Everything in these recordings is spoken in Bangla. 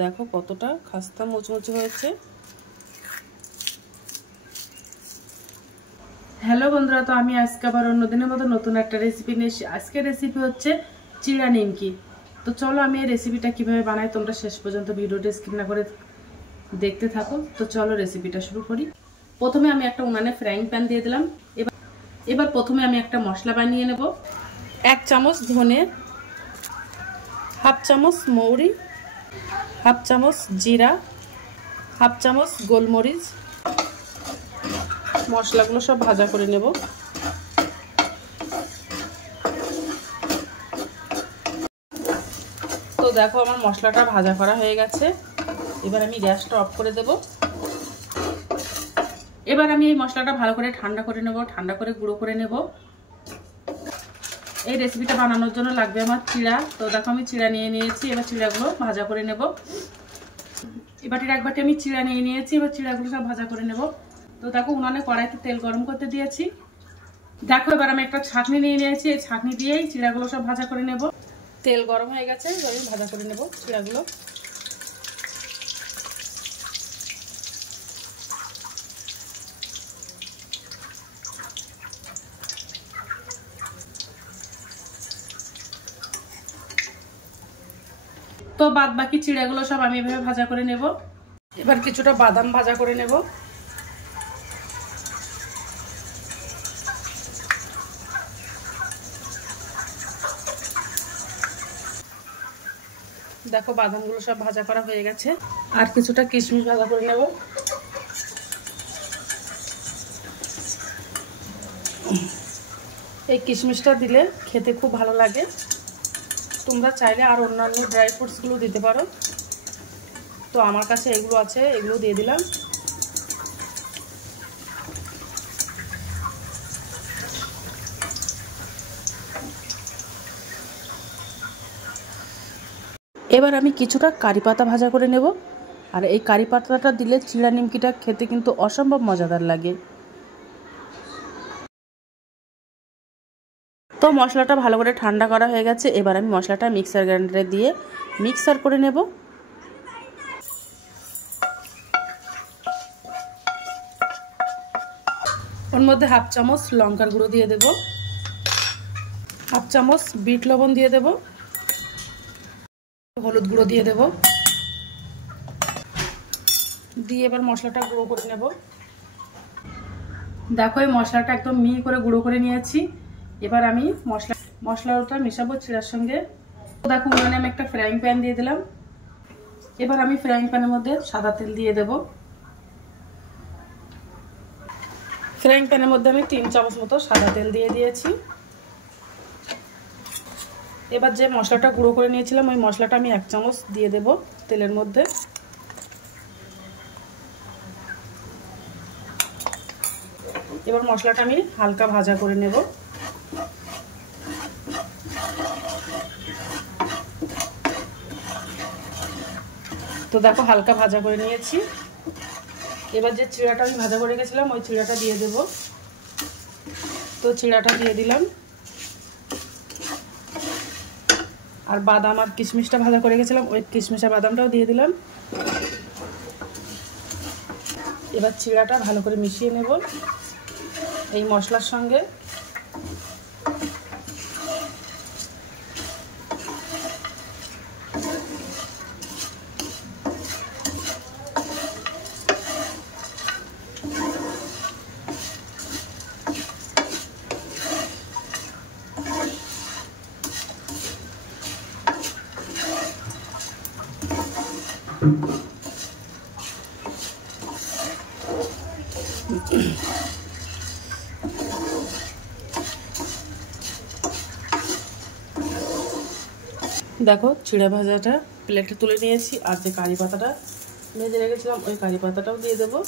দেখো কতটা খাস্তা মুচমুচে হয়েছে। হ্যালো বন্ধুরা, তো আমি আজকে আবার অন্যদিনের মতো নতুন একটা রেসিপি নিয়ে এসেছি। আজকের রেসিপি হচ্ছে চিড়া নিমকি। তো চলো আমি এই রেসিপিটা কিভাবে বানাই তোমরা শেষ পর্যন্ত ভিডিওটা স্কিপ না করে দেখতে থাকো। তো চলো রেসিপিটা শুরু করি। প্রথমে আমি একটা উনানে ফ্রাইং প্যান দিয়ে দিলাম। এবার প্রথমে আমি একটা মশলা বানিয়ে নেব। 1 চামচ ধনে, হাফ চামচ মৌরি, হাফ চামচ জিরা, হাফ চামচ গোলমরিচ। মশলাগুলো সব ভাজা করে নেব। তো দেখো আমার মশলাটা ভাজা করা হয়ে গেছে। এবার আমি গ্যাসটা অফ করে দেব। এবার আমি এই মশলাটা ভালো করে ঠান্ডা করে নেব, ঠান্ডা করে গুঁড়ো করে নেব। এই রেসিপিটা বানানোর জন্য লাগবে আমার চিড়া। তো দেখো আমি চিড়া নিয়ে নিয়েছি। এবার চিড়াগুলো ভাজা করে নেব। এবারে এক বাটি আমি চিড়া নিয়ে নিয়েছি। এবার চিড়াগুলো সব ভাজা করে নেব। তো দেখো উনানে কড়াইতে তেল গরম করতে দিয়েছি। দেখো এবার আমি একটা ছাঁকনি নিয়ে নিয়েছি। এই ছাঁকনি দিয়েই চিড়াগুলো সব ভাজা করে নেব। তেল গরম হয়ে গেছে, এবার আমি ভাজা করে নেব চিড়াগুলো। তো বাদ বাকি চিড়াগুলো সব আমি এভাবে ভাজা করে নেব। এবার কিছুটা বাদাম ভাজা করে নেব। দেখো বাদামগুলো সব ভাজা করা হয়ে গেছে। আর কিছুটা কিশমিশ ভাজা করে নেব। এই কিশমিশটা দিলে খেতে খুব ভালো লাগে। তোমরা চাইলে আর অন্যান্য ড্রাই ফ্রুটসগুলো দিতে পারো। তো আমার কাছে এগুলো আছে, এগুলো দিয়ে দিলাম। এবার আমি কিছুটা কারি পাতা ভাজা করে নেব। আর এই কারি পাতাটা দিলে চিড়া নিমকিটা খেতে কিন্তু অসম্ভব মজাদার লাগে। তো মশলাটা ভালো করে ঠান্ডা করা হয়ে গেছে। এবার আমি মশলাটা মিক্সার গ্রাইন্ডারে দিয়ে মিক্সার করে নেব। ওর মধ্যে হাফ চামচ লঙ্কার গুঁড়ো দিয়ে দেব, হাফ চামচ বিট লবণ দিয়ে দেব, হলুদ গুঁড়ো দিয়ে দেব, দিয়ে এবার মশলাটা গুঁড়ো করে নেব। দেখো এই মশলাটা একদম মিহি করে গুঁড়ো করে নিয়েছি। এবার আমি মশলাটা মেশাবো চিড়ার সঙ্গে। দেখো উনানে আমি একটা ফ্রাইং প্যান দিয়ে দিলাম। এবার আমি ফ্রাইং প্যানের মধ্যে সাদা তেল দিয়ে দেব। ফ্রাইং প্যানের মধ্যে আমি 3 চামচ মতো সাদা তেল দিয়ে দিয়েছি। এবার যে মশলাটা গুঁড়ো করে নিয়েছিলাম ওই মশলাটা আমি 1 চামচ দিয়ে দেব তেলের মধ্যে। এবার মশলাটা আমি হালকা ভাজা করে নেব। তো দেখো হালকা ভাজা করে নিয়েছি। এবার যে চিড়াটা আমি ভাজা করে রেখেছিলাম ওই চিড়াটা দিয়ে দেব। তো চিড়াটা দিয়ে দিলাম। আর বাদাম আর কিশমিশটা ভাজা করে রেখেছিলাম ওই কিশমিশ আর বাদামটাও দিয়ে দিলাম। এবার চিড়াটা ভালো করে মিশিয়ে নেব এই মশলার সঙ্গে। দেখো চিড়া ভাজাটা প্লেটে তুলে নিয়েছি। আর যে কারি পাতাটা ভেজে রেখেছিলাম ওই কারি পাতাটাও দিয়ে দেবো।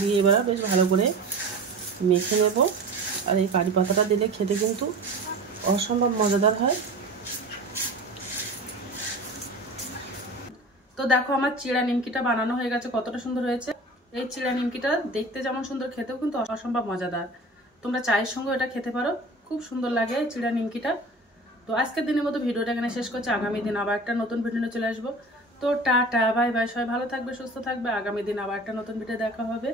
দিয়ে এবার বেশ ভালো করে মেখে নেব। আর এই কারি পাতাটা দিলে খেতে কিন্তু অসম্ভব মজাদার হয়। তো দেখো আমার চিড়া নিমকিটা বানানো হয়ে গেছে, কতটা সুন্দর হয়েছে। এই চিড়া নিমকিটা দেখতে যেমন সুন্দর, খেতেও কিন্তু অসম্ভব মজাদার। তোমরা চায়ের সঙ্গে এটা খেতে পারো, খুব সুন্দর লাগে চিড়া নিমকিটা। তো আজকের দিনের মতো ভিডিওটা এখানে শেষ করছি। আগামী দিন আবার একটা নতুন ভিডিও নিয়ে চলে আসবো। তো টাটা বাই বাই, সবাই ভালো থাকবে, সুস্থ থাকবে। আগামী দিন আবার একটা নতুন ভিডিও দেখা হবে।